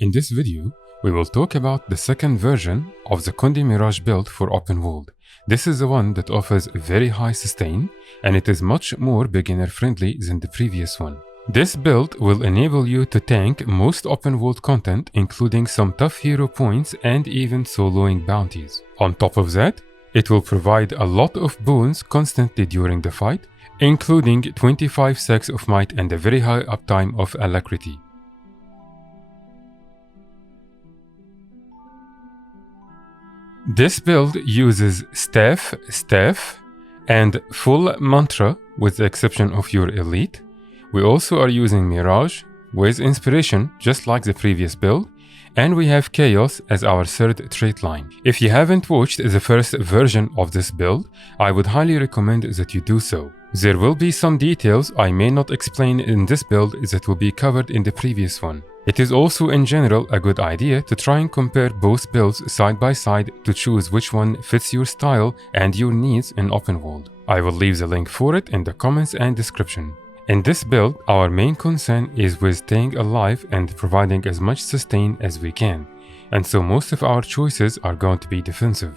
In this video, we will talk about the second version of the Condi Mirage build for open world. This is the one that offers very high sustain, and it is much more beginner friendly than the previous one. This build will enable you to tank most open world content, including some tough hero points and even soloing bounties. On top of that, it will provide a lot of boons constantly during the fight, including 25 stacks of might and a very high uptime of Alacrity. This build uses staff, and full mantra with the exception of your elite. We also are using Mirage with inspiration just like the previous build, and we have Chaos as our third trait line. If you haven't watched the first version of this build, I would highly recommend that you do so. There will be some details I may not explain in this build that will be covered in the previous one. It is also in general a good idea to try and compare both builds side by side to choose which one fits your style and your needs in open world. I will leave the link for it in the comments and description. In this build, our main concern is with staying alive and providing as much sustain as we can, and so most of our choices are going to be defensive.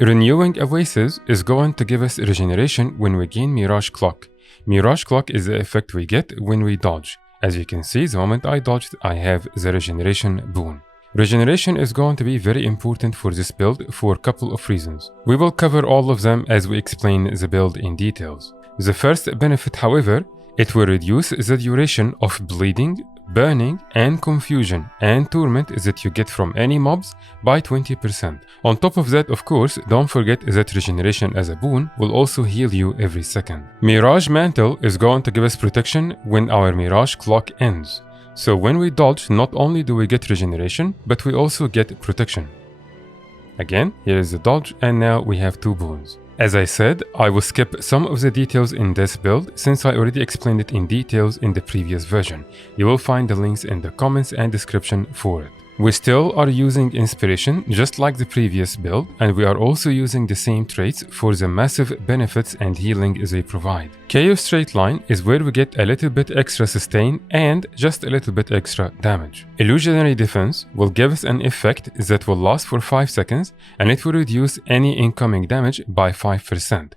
Renewing Oasis is going to give us regeneration when we gain Mirage Clock. Mirage Clock is the effect we get when we dodge. As you can see, the moment I dodged, I have the regeneration boon. Regeneration is going to be very important for this build for a couple of reasons. We will cover all of them as we explain the build in details. The first benefit, however, it will reduce the duration of bleeding, burning, and confusion and torment that you get from any mobs by 20%. On top of that, of course, don't forget that regeneration as a boon will also heal you every second. Mirage Mantle is going to give us protection when our Mirage Clock ends. So when we dodge, not only do we get regeneration, but we also get protection. Again, here is the dodge, and now we have two boons. As I said, I will skip some of the details in this build since I already explained it in details in the previous version. You will find the links in the comments and description for it. We still are using inspiration just like the previous build, and we are also using the same traits for the massive benefits and healing they provide. Chaos trait line is where we get a little bit extra sustain and just a little bit extra damage. Illusionary defense will give us an effect that will last for 5 seconds, and it will reduce any incoming damage by 5%.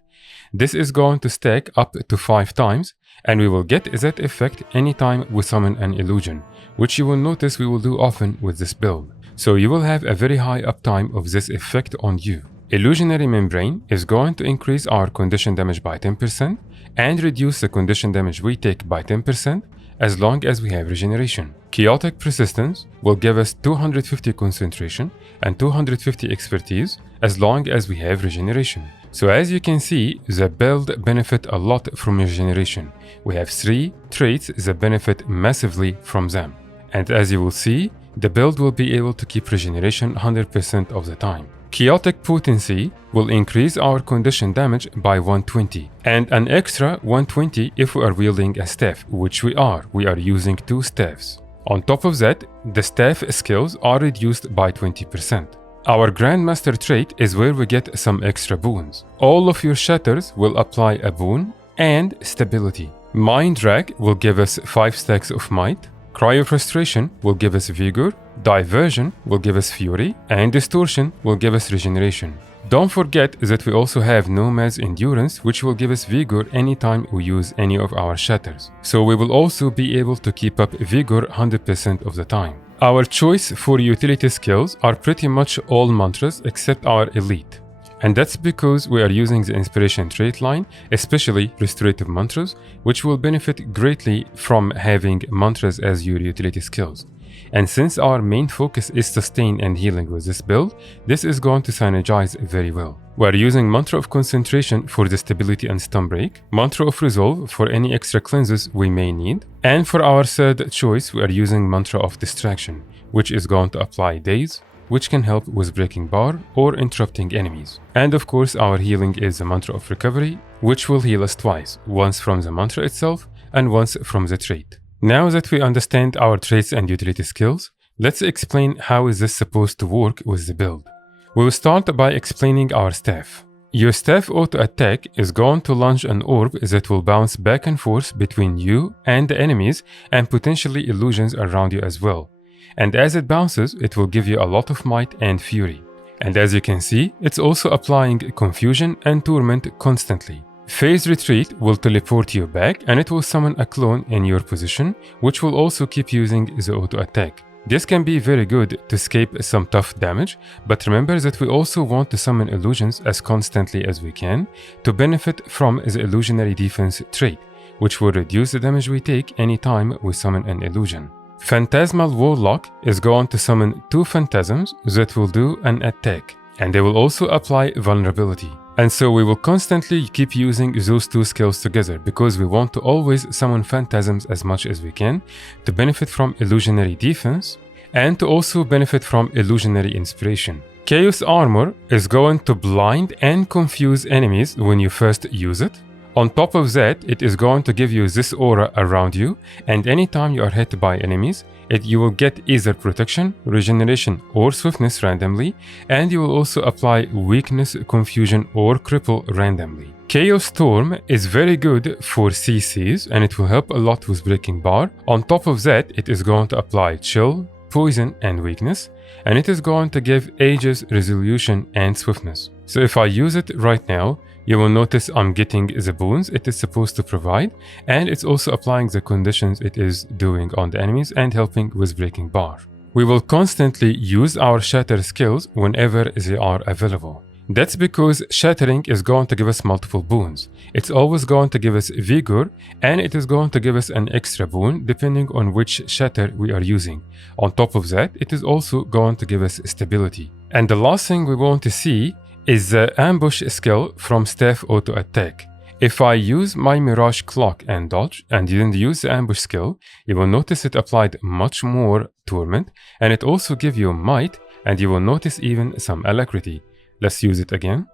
This is going to stack up to 5 times, and we will get that effect anytime we summon an illusion, which you will notice we will do often with this build. So you will have a very high uptime of this effect on you. Illusionary Membrane is going to increase our condition damage by 10% and reduce the condition damage we take by 10% as long as we have regeneration. Chaotic Persistence will give us 250 concentration and 250 expertise as long as we have regeneration. So as you can see, the build benefit a lot from regeneration. We have 3 traits that benefit massively from them. And as you will see, the build will be able to keep regeneration 100% of the time. Chaotic Potency will increase our condition damage by 120 and an extra 120 if we are wielding a staff, which we are. We are using 2 staffs. On top of that, the staff skills are reduced by 20%. Our Grandmaster trait is where we get some extra boons. All of your shatters will apply a boon and stability. Mind Drag will give us 5 stacks of might. Cryo Frustration will give us vigor. Diversion will give us fury, and Distortion will give us regeneration. Don't forget that we also have Nomad's Endurance, which will give us vigor anytime we use any of our shatters. So we will also be able to keep up vigor 100% of the time. Our choice for utility skills are pretty much all mantras except our elite. And that's because we are using the inspiration trait line, especially restorative mantras, which will benefit greatly from having mantras as your utility skills. And since our main focus is sustain and healing with this build, this is going to synergize very well. We are using Mantra of Concentration for the stability and stun break, Mantra of Resolve for any extra cleanses we may need, and for our third choice we are using Mantra of Distraction, which is going to apply daze, which can help with breaking bar or interrupting enemies. And of course our healing is the Mantra of Recovery, which will heal us twice, once from the mantra itself and once from the trait. Now that we understand our traits and utility skills, let's explain how is this supposed to work with the build. We will start by explaining our staff. Your staff auto attack is going to launch an orb that will bounce back and forth between you and the enemies and potentially illusions around you as well. and as it bounces, it will give you a lot of might and fury. And as you can see, it's also applying confusion and torment constantly. Phase retreat will teleport you back, and it will summon a clone in your position, which will also keep using the auto attack. This can be very good to escape some tough damage, but remember that we also want to summon illusions as constantly as we can to benefit from the illusionary defense trait, which will reduce the damage we take anytime we summon an illusion. Phantasmal Warlock is going to summon 2 phantasms that will do an attack, and they will also apply vulnerability. And so we will constantly keep using those 2 skills together because we want to always summon phantasms as much as we can to benefit from illusionary defense and to also benefit from illusionary inspiration. Chaos Armor is going to blind and confuse enemies when you first use it. On top of that, it is going to give you this aura around you, and anytime you are hit by enemies, you will get either protection, regeneration, or swiftness randomly, and you will also apply weakness, confusion, or cripple randomly. Chaos Storm is very good for CCs, and it will help a lot with breaking bar. On top of that, it is going to apply chill, poison, and weakness, and it is going to give Aegis, resolution, and swiftness. So if I use it right now, you will notice I'm getting the boons it is supposed to provide, and it's also applying the conditions it is doing on the enemies and helping with breaking bar. We will constantly use our shatter skills whenever they are available. That's because shattering is going to give us multiple boons. It's always going to give us vigor, and it is going to give us an extra boon depending on which shatter we are using. On top of that, it is also going to give us stability. And the last thing we want to see is the ambush skill from staff auto attack. If I use my Mirage clock and dodge and didn't use the ambush skill, you will notice it applied much more torment, and it also gives you might, and you will notice even some alacrity. Let's use it again.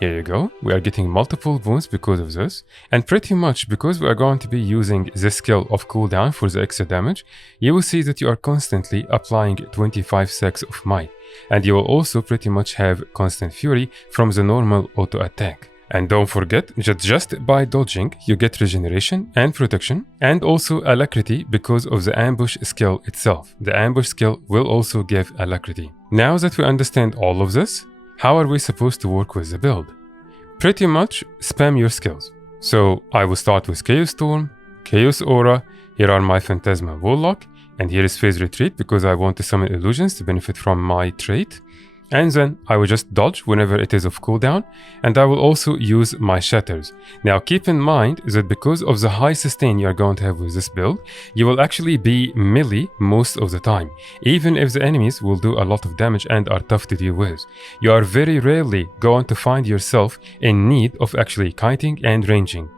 Here you go. We are getting multiple boons because of this, and pretty much because we are going to be using this skill of cooldown for the extra damage, you will see that you are constantly applying 25 stacks of might, and you will also pretty much have constant fury from the normal auto attack. And don't forget that just by dodging, you get regeneration and protection, and also alacrity because of the ambush skill itself. The ambush skill will also give alacrity. Now that we understand all of this, how are we supposed to work with the build? Pretty much spam your skills. So I will start with Chaos Storm, Chaos Aura, here are my Phantasmal Warlock, and here is Phase Retreat because I want to summon illusions to benefit from my trait. And then I will just dodge whenever it is of cooldown, and I will also use my shatters. Now keep in mind that because of the high sustain you are going to have with this build, you will actually be melee most of the time, even if the enemies will do a lot of damage and are tough to deal with. You are very rarely going to find yourself in need of actually kiting and ranging.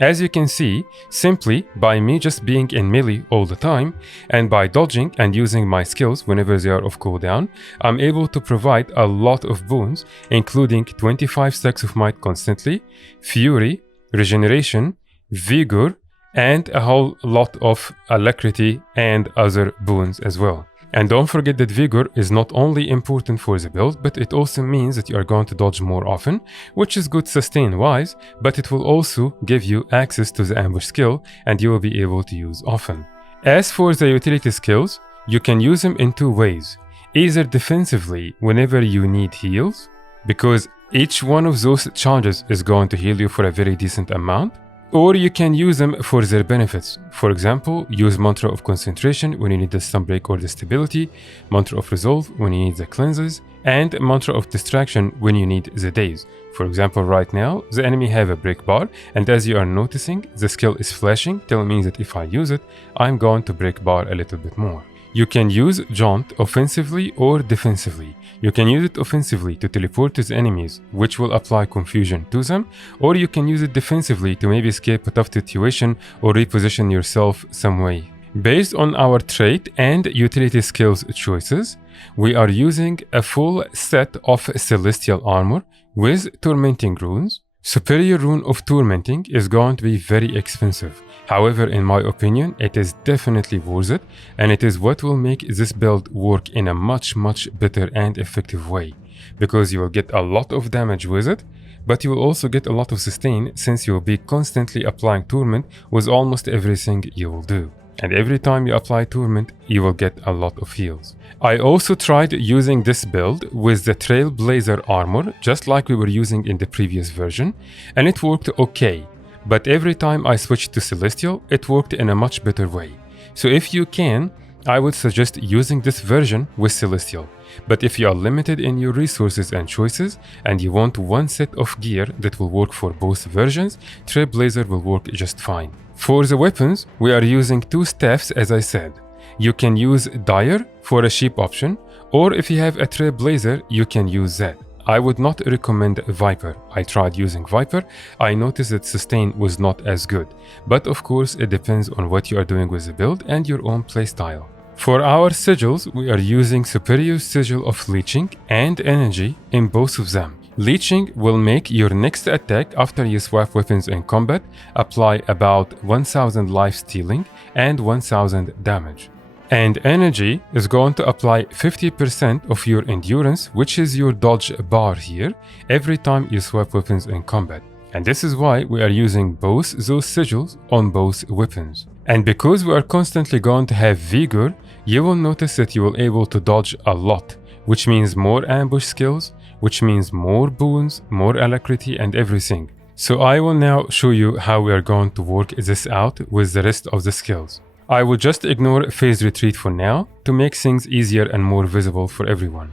As you can see, simply by me just being in melee all the time, and by dodging and using my skills whenever they are off cooldown, I'm able to provide a lot of boons, including 25 stacks of might constantly, fury, regeneration, vigor, and a whole lot of alacrity and other boons as well. And don't forget that vigor is not only important for the build, but it also means that you are going to dodge more often, which is good sustain wise, but it will also give you access to the ambush skill and you will be able to use often. As for the utility skills, you can use them in 2 ways. Either defensively whenever you need heals, because each one of those charges is going to heal you for a very decent amount, or you can use them for their benefits. For example, use Mantra of Concentration when you need the stun break or the stability, Mantra of Resolve when you need the cleanses, and Mantra of Distraction when you need the daze. For example, right now, the enemy have a break bar, and as you are noticing, the skill is flashing, telling me that if I use it, I'm going to break bar a little bit more. You can use Jaunt offensively or defensively. You can use it offensively to teleport to the enemies, which will apply confusion to them, or you can use it defensively to maybe escape a tough situation or reposition yourself some way. Based on our trait and utility skills choices, we are using a full set of Celestial Armor with Tormenting Runes. Superior Rune of Tormenting is going to be very expensive. However, in my opinion, it is definitely worth it, and it is what will make this build work in a much better and effective way. Because you will get a lot of damage with it, but you will also get a lot of sustain since you will be constantly applying Torment with almost everything you will do. and every time you apply Torment, you will get a lot of heals. I also tried using this build with the Trailblazer armor, just like we were using in the previous version, and it worked okay. But every time I switched to Celestial, it worked in a much better way. So if you can, I would suggest using this version with Celestial. But if you are limited in your resources and choices, and you want one set of gear that will work for both versions, Trailblazer will work just fine. For the weapons, we are using 2 staffs as I said. You can use Dire for a sheep option, or if you have a Trailblazer, you can use that. I would not recommend Viper. I tried using Viper, I noticed that sustain was not as good. But of course it depends on what you are doing with the build and your own playstyle. For our sigils, we are using Superior Sigil of Leeching and Energy in both of them. Leeching will make your next attack after you swap weapons in combat apply about 1000 life stealing and 1000 damage. And Energy is going to apply 50% of your endurance, which is your dodge bar here, every time you swap weapons in combat. And this is why we are using both those sigils on both weapons. And because we are constantly going to have Vigor, you will notice that you will be able to dodge a lot, which means more ambush skills, which means more boons, more alacrity and everything. So I will now show you how we are going to work this out with the rest of the skills. I will just ignore phase retreat for now to make things easier and more visible for everyone.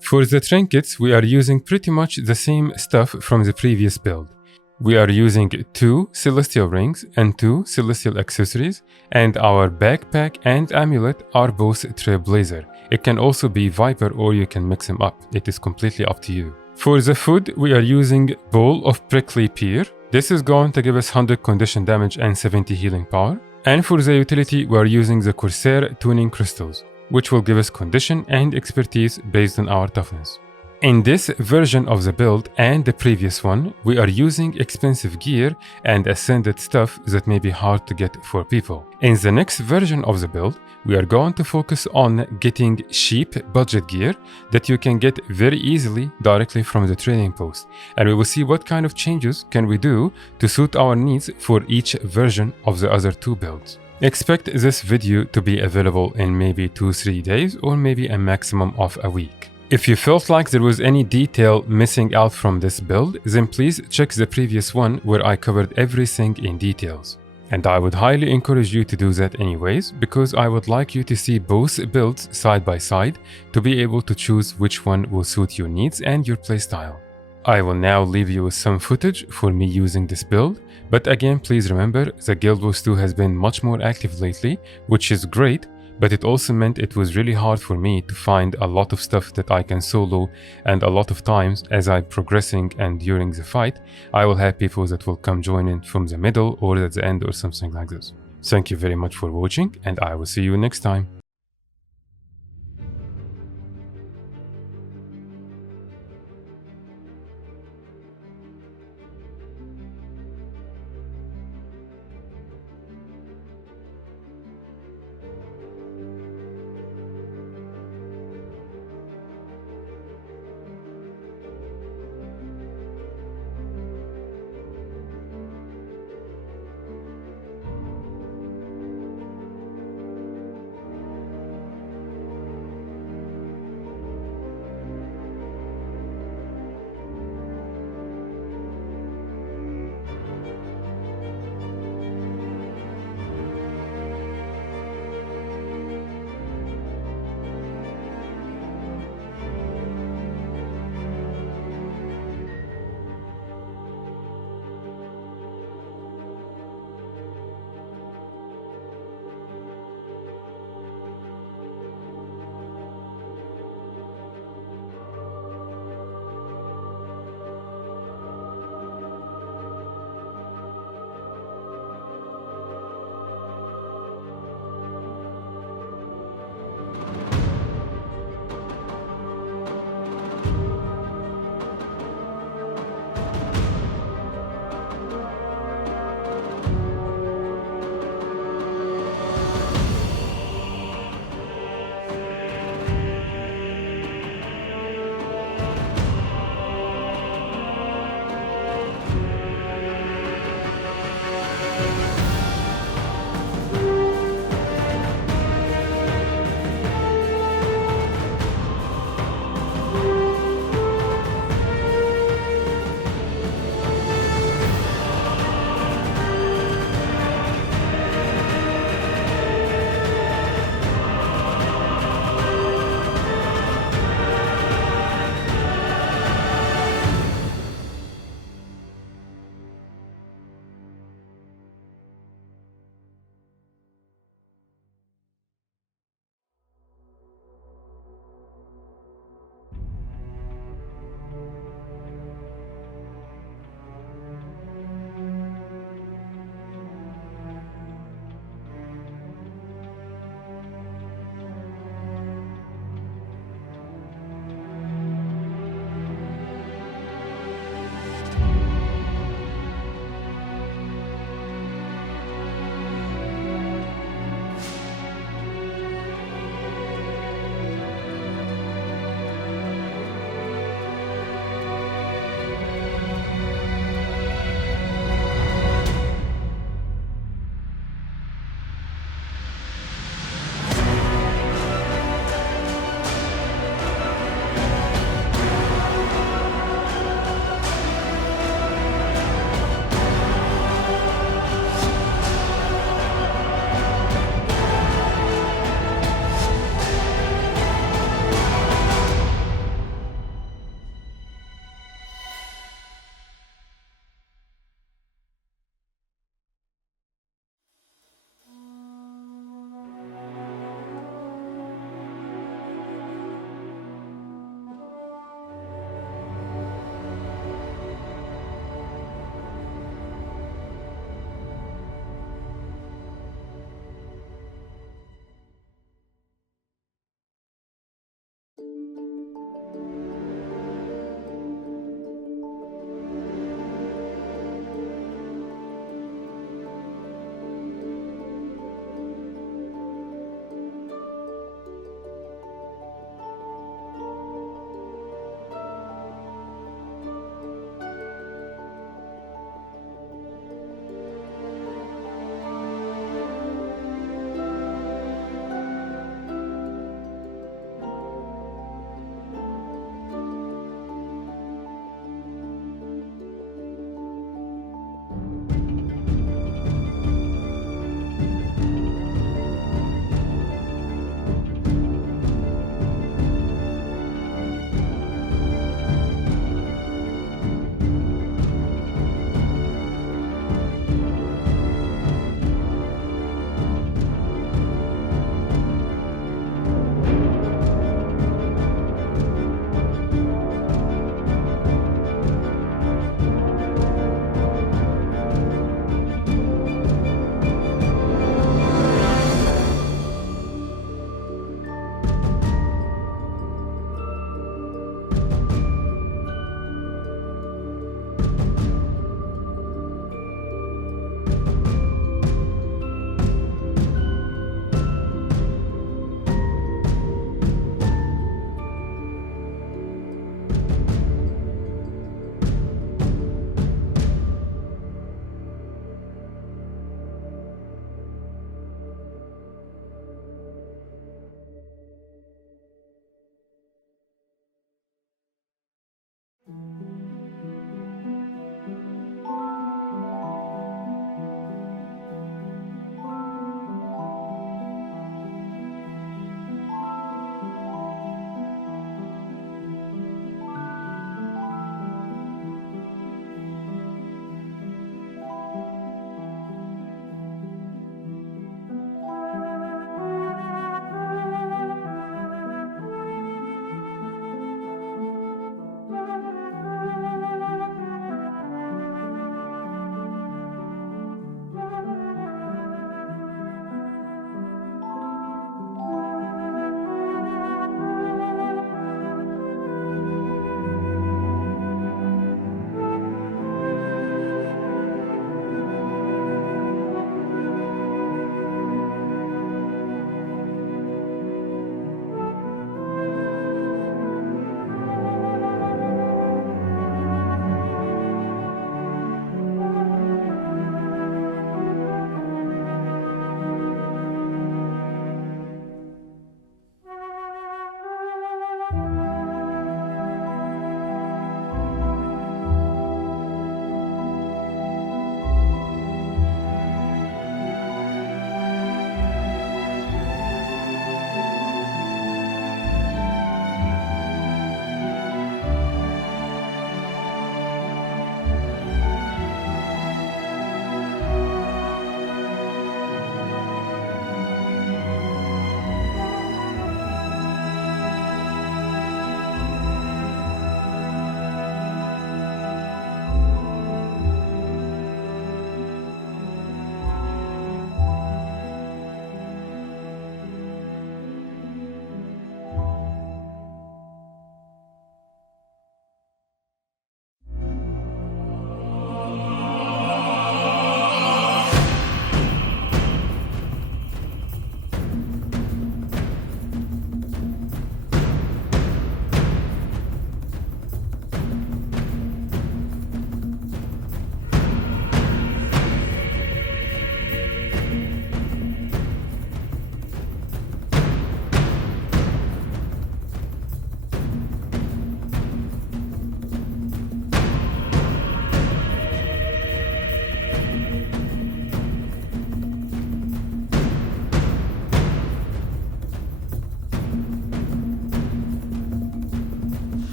For the trinkets, we are using pretty much the same stuff from the previous build. We are using 2 Celestial Rings and 2 Celestial Accessories, and our backpack and amulet are both Trailblazer. It can also be Viper or you can mix them up, it is completely up to you. For the food, we are using Bowl of Prickly Pear. This is going to give us 100 condition damage and 70 healing power. And for the utility, we are using the Corsair Tuning Crystals, which will give us condition and expertise based on our toughness. In this version of the build and the previous one, we are using expensive gear and ascended stuff that may be hard to get for people. In the next version of the build, we are going to focus on getting cheap budget gear that you can get very easily directly from the trading post. And we will see what kind of changes can we do to suit our needs for each version of the other 2 builds. Expect this video to be available in maybe 2-3 days or maybe a maximum of a week. If you felt like there was any detail missing out from this build, then please check the previous one where I covered everything in details. And I would highly encourage you to do that anyways, because I would like you to see both builds side by side to be able to choose which one will suit your needs and your playstyle. I will now leave you with some footage for me using this build, but again please remember that Guild Wars 2 has been much more active lately, which is great, but it also meant it was really hard for me to find a lot of stuff that I can solo, and a lot of times as I'm progressing and during the fight, I will have people that will come join in from the middle or at the end or something like this. Thank you very much for watching, and I will see you next time.